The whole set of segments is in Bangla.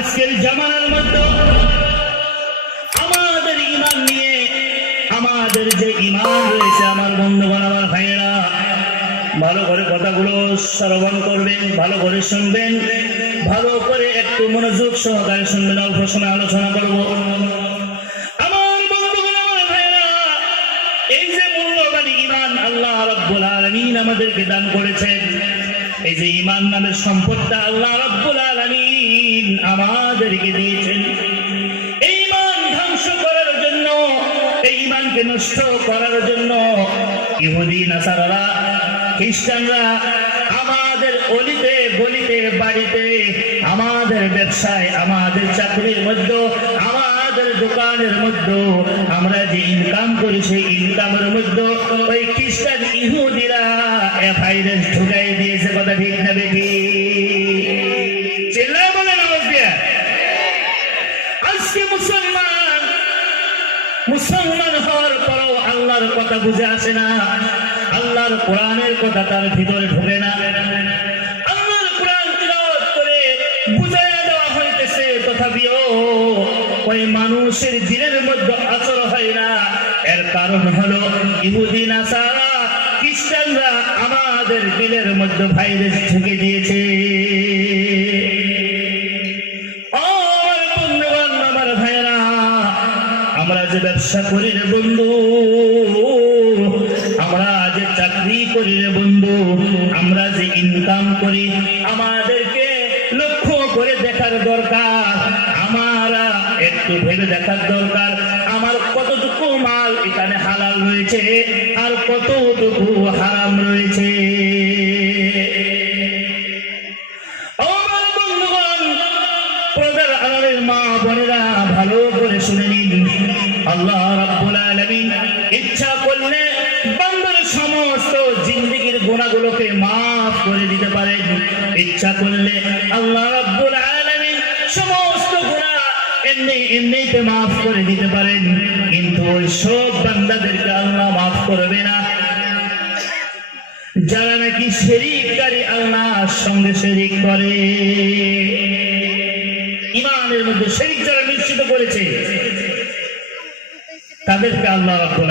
আজকের জামানার মধ্যে আমাদের ইমান নিয়ে, আমাদের যে ইমান রয়েছে, আমার বন্ধুগণ, আমার ভাইয়েরা, ভালো করে কথাগুলো শ্রবণ করবেন, ভালো করে শুনবেন, ভালো করে একটু মনোযোগ সহকারে শুনবেন, অল্প সময় আলোচনা করব। আমার বন্ধুগণ ভাইয়েরা, এই যে মূল্যবান ইমান আল্লাহ রাব্বুল আলামিন আমাদেরকে দান করেছেন, এই যে ইমান নামের সম্পদটা আল্লাহ রাব্বুল ইমানকে নষ্ট করার জন্য ইহুদি, নাসারারা, খ্রিস্টানরা আমাদের অলিতে, গলিতে, বাড়িতে, আমাদের ব্যবসায়, আমাদের চাকরির মধ্যে, আমাদের দোকানের মধ্যে, আমরা যে ইনকাম করি, সেই ইনকামের মধ্যে ওই খ্রিস্টান ইহুদিরা ভাইরাস ঢুকাই দিয়েছে, কথা ঠিক না বেটি মুসলমান মুসলমান আল্লাহর কথা বুঝে আসে না। আল্লাহর কোরআনের কথা তার ভিতরে ঢোকে না। দেওয়া তথাপিও মানুষের দিনের মধ্যে আসর হয় না। এর কারণ হলো খ্রিস্টানরা আমাদের মধ্যে ভাইরাস ঢুকে দিয়েছে। আমার যে ব্যবসা করি রে বন্ধু চাকরি করি রে বন্ধু, আমরা যে ইনকাম করি, আমাদেরকে লক্ষ্য করে দেখার দরকার, আমারা একটু ভেবে দেখার দরকার, আমার কতটুকু মাল এখানে হালাল রয়েছে, আর কতটুকু হারাম রয়েছে? মা বোনেরা ভালো করে শুনে নিন। আল্লাহ রাব্বুল সমস্ত জিন্দেগির গুনাহগুলোকে মাফ করে দিতে পারেন ইচ্ছা করলে আল্লাহ শেরিক যারা নিশ্চিত করেছে, তাদেরকে আল্লাহ রাব্বুল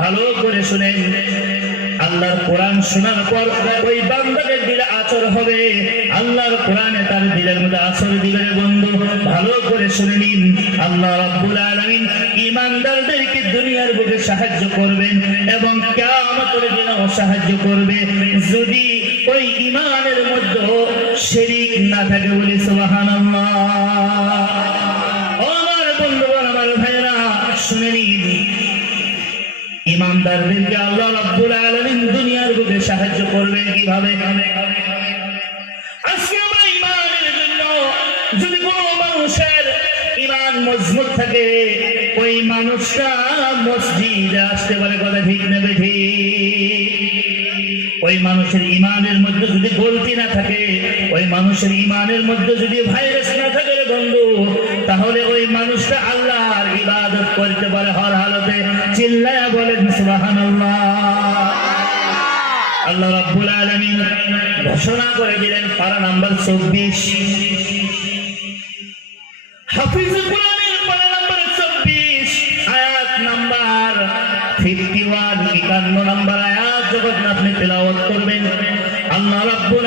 ভালো করে শুনেন আল্লাহর কোরআন শোনার পর ওই বান্দাদের দিলে আচর হবে। আল্লাহর কোরআনে তার দিলের মধ্যে আচর দিবে রে বন্ধু। ভালো করে শুনে নিন। আল্লাহ রাব্বুল আলামিন ইমানদারদেরকে দুনিয়ার বুকে সাহায্য করবেন এবং কিয়ামতের দিনেও সাহায্য করবে। যদি ওই ইমানের মধ্যে শিরিক না থাকে বলি সুবহানাল্লাহ। আল্লাহ দুনিয়ার বুকে সাহায্য করবেন কীভাবে? ওই আসতে নেবে ওই মানুষের ইমানের মধ্যে যদি গলতি না থাকে, ওই মানুষের ইমানের মধ্যে যদি ভাইরাস বন্ধু তাহলে ওই মানুষটা আল্লাহর ইবাদত করতে পারে, হর হালতে। চিল্লায়া বলেন, সুবহানাল্লাহ। আল্লাহ রাব্বুল আলামিন ঘোষণা করে দিলেন, পারা নাম্বার চব্বিশ। হাফিজ কোরআনের পারা নাম্বার চব্বিশ, আয়াত নাম্বার ফিফটি ওয়ান একান্ন নাম্বার আয়াত, যখন আপনি তেলাওয়াত করবেন, আল্লাহ রাব্বুল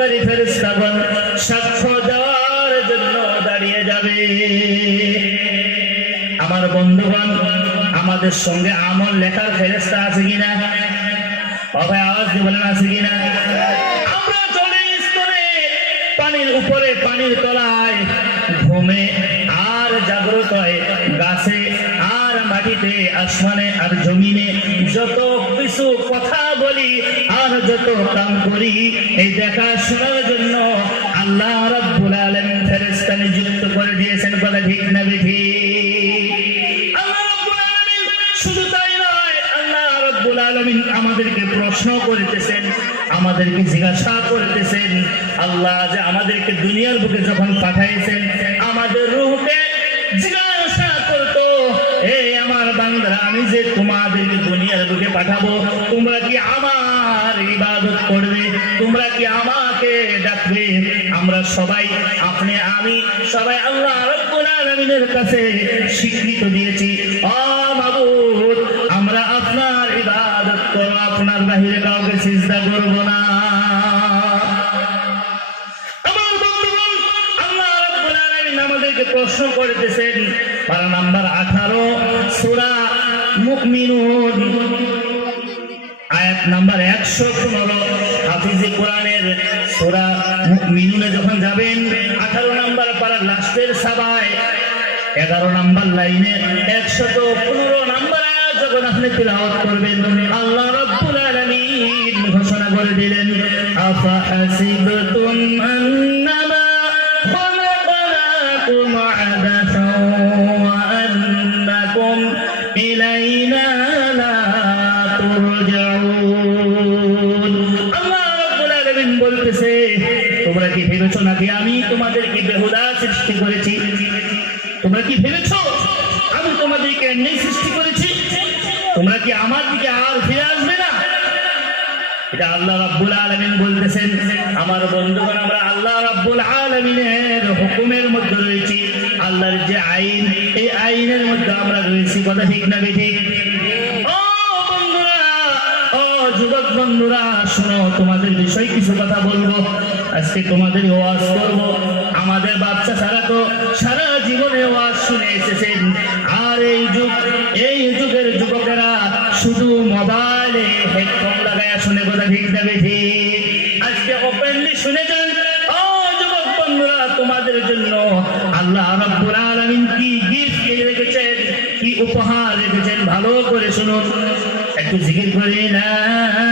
লিপিবদ্ধকারী ফেরেস্তাগণ সাক্ষ্য দেওয়ার জন্য দাঁড়িয়ে যাবে। আমার বন্ধুগণ, আমাদের সঙ্গে আমল লেখার ফেরেস্তা আছে কিনা? অভায় আওয়াজ বলেন, আছে কিনা? আমরা স্তরে পানির উপরে, পানির তলায়, ঘুমে আর জাগ্রত হয় মাটিতে, আসমানে আর জমিনে যত কিছু কথা বলি আর যত কাম করি, এই দেখা শোনার জন্য আল্লাহ আলামিন ফেরেশতা নিযুক্ত করে দিয়েছেন বলে ঠিক না বিধি শুধু তাই নয়, আল্লাহ আলামিন আমাদেরকে প্রশ্ন করিতেছেন, আমাদেরকে জিজ্ঞাসা করিতেছেন, আল্লাহ যে আমাদেরকে দুনিয়ার বুকে যখন পাঠাইছেন যে তোমাদেরকে দুনিয়ার বুকে পাঠাবো, তোমরা কি আমার ইবাদত করবে? তোমরা কি আমাকে ডাকবে? আমরা সবাই, আপনি, আমি সবাই আল্লাহ আলামিনের কাছে স্বীকৃত দিয়েছি। প্রশ্ন করতেছেন পারা নাম্বার 18 সূরা মুকমিনুন আয়াত নাম্বার একশো পনেরো, হাফিজে কোরআনের সোরা মিনুনে যখন যাবেন, আঠারো নাম্বার পাড়ার লাস্টের সাবায়, এগারো নাম্বার লাইনে একশত পনেরো নাম্বার যখন আপনি তিলাওয়াত করবেন, আল্লাহ রব্বুল আলামিন ঘোষণা করে দিলেন, আফা হাসিবতুম আন্নামা খালাকনাকুম আবাসা আলামিন বলতেছে, তোমরা কি ভেবেছো নাকি আমি তোমাদেরকে বেহুদা সৃষ্টি করেছি? তোমরা কি ভেবেছো আমি তোমাদেরকে এমনি সৃষ্টি করেছি? তোমরা কি আমার দিকে আর ফিরে আসবে না? এটা আল্লাহ রাব্বুল আলামিন বলতেছেন। আমার বন্ধুগণ, আমরা আল্লাহ রাব্বুল আলামিনের হুকুমের মধ্যে রয়েছি। আল্লাহর যে আইন, এই আইনের মধ্যে আমরা রয়েছি। কথা ঠিক না ঠিক? বন্ধুরা, শোনো, তোমাদের বিষয় কিছু কথা বলব। আজকে তোমাদের ওয়াজ করব। আমাদের বাচ্চা সারা তো সারা জীবনে ওয়াজ শুনে এসেছেন। আর এই যুগ, এই যুগের যুবকেরা শুধু মোবাইলে হেডফোন লাগায় শুনে কথা ঠিক ঠিক। আজকে ওপেনলি শুনে যান। ও যুবক বন্ধুরা, তোমাদের জন্য আল্লাহ রাব্বুল আলামিন কি গিফট রেখেছেন, কি উপহার রেখেছেন, ভালো করে শুনুন। একটু জিকির করে ইলাহা